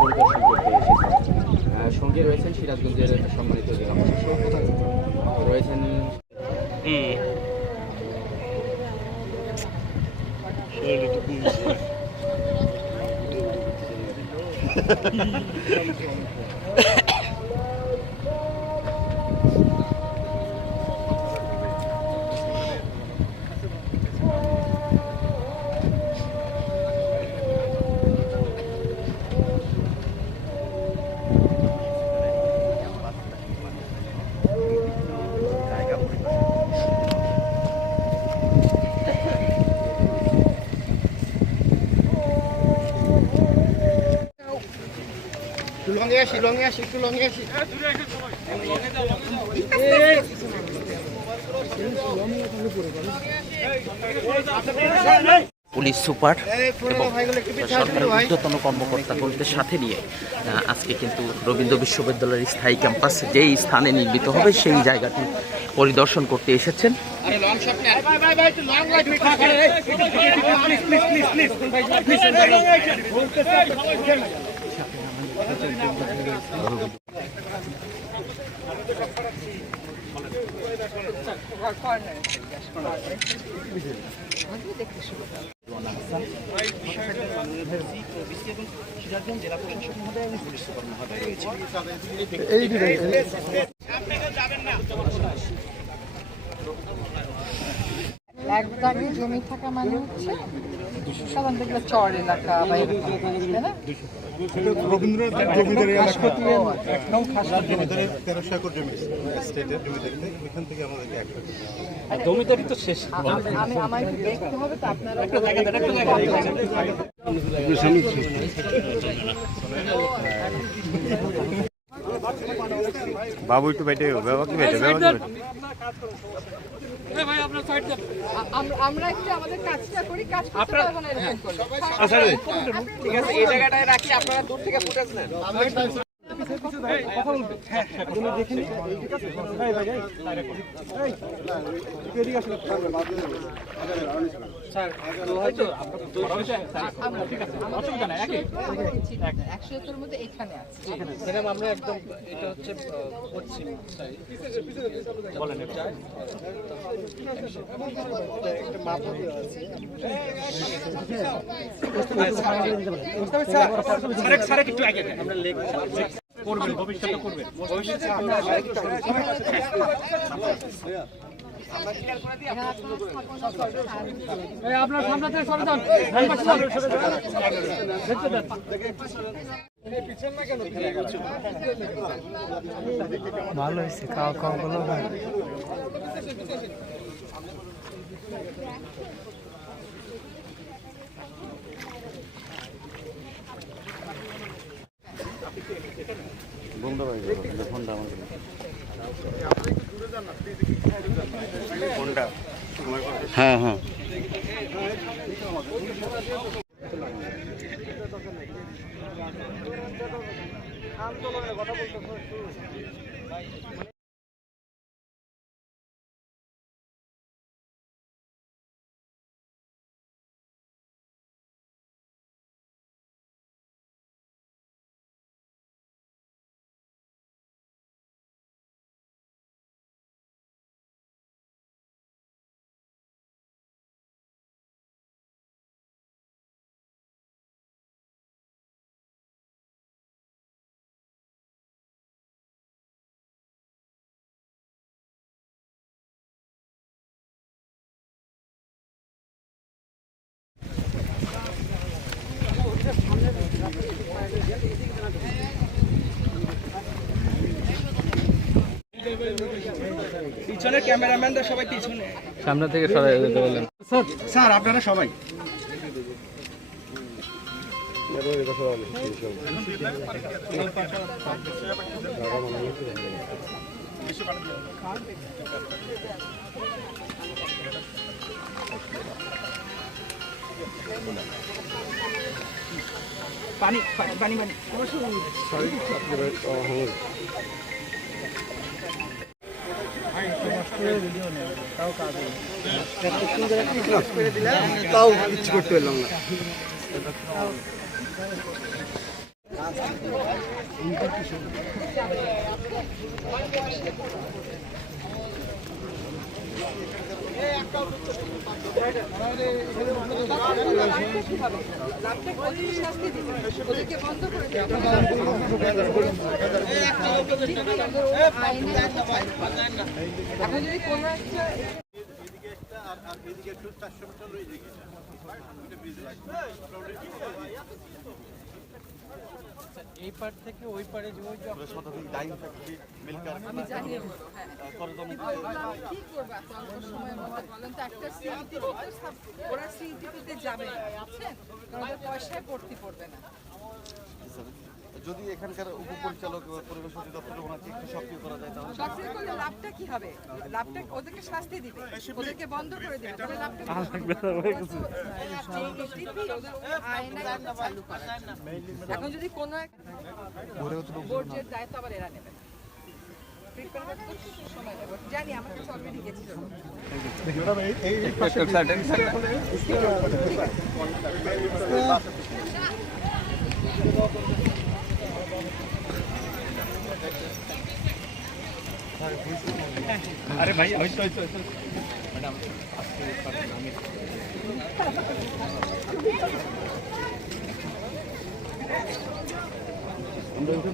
পরিদর্শন করতে এসেছেন। সঙ্গে রয়েছেন সিরাজগঞ্জের সম্মানিত জেলা প্রশাসক, রয়েছেন পুলিশ সুপার এবং সরকারের ঊর্ধ্বতন কর্মকর্তাগুলোদের সাথে নিয়ে আজকে কিন্তু রবীন্দ্র বিশ্ববিদ্যালয়ের স্থায়ী ক্যাম্পাস যেই স্থানে নির্মিত হবে সেই জায়গাটি পরিদর্শন করতে এসেছেন। জেলা প্রশাসক মহোদয় এবং পুলিশ সুপার মহোদয় রয়েছে। এক দাগে জমি থাকা মানে হচ্ছে সাধারণত এগুলো চর এলাকা বা জমিদারি তো শেষ। আমাকে দেখতে হবে তো আপনারা বাবু একটু বেটে বাবা কি বেটে আমরা একটু আমাদের কাজটা করি, কাজ করতে পারবো না এরকম করে। ঠিক আছে, এই জায়গাটায় রাখি, আপনারা দূর থেকে ফুটেজ নেন। আমরা একদম এটা হচ্ছে পশ্চিম বলেন একটু আগে আমরা করবেন, ভবিষ্যতে করবেন, ভবিষ্যতে আপনার সামনে থেকে সরে যান। ভালো হয়েছে, খাওয়া খাওয়া গুলো হ্যাঁ হ্যাঁ আন্দোলনের কথা বলতে পিছনের ক্যামেরাম্যানরা সবাই পিছনে, সামনে থেকে সরাই দিতে বললেন। স্যার আপনারা সবাই পানি পানি পানি পানি তাও কিছু করতে পারলাম না। এখন যদি কোনো একটা এই পার থেকে ওই পারে যে ওই আমি জানি কিন্তু ওগুলো আমি কি করবো এত অল্প সময়ের মধ্যে বলেন তো একটা স্মৃতি ওরা স্মৃতি পেতে যাবে না, বুঝছেন? কারণ ওদের পয়সায় ভর্তি পড়বে না। যদি এখানকার উপপরিচালক পরিবেশ অধিদপ্তরে ওনাকে একটু সক্রিয় করা যায় তাহলে সক্রিয় করলে লাভটা কি হবে? লাভটা ওদেরকে শাস্তি দিবে, ওদেরকে বন্ধ করে দেবে, তাহলে লাভটা কি হবে? ওদের আইনাই ওটা চালু করা। এখন যদি কোনো বোর্ডের দায়িত্ব আবার এরা নেবে, প্রিপেয়ার করতে একটু সময় নেবে, জানি আমার কাছে অলরেডি গেছিল। আরে ভাই ওই তো ম্যাডাম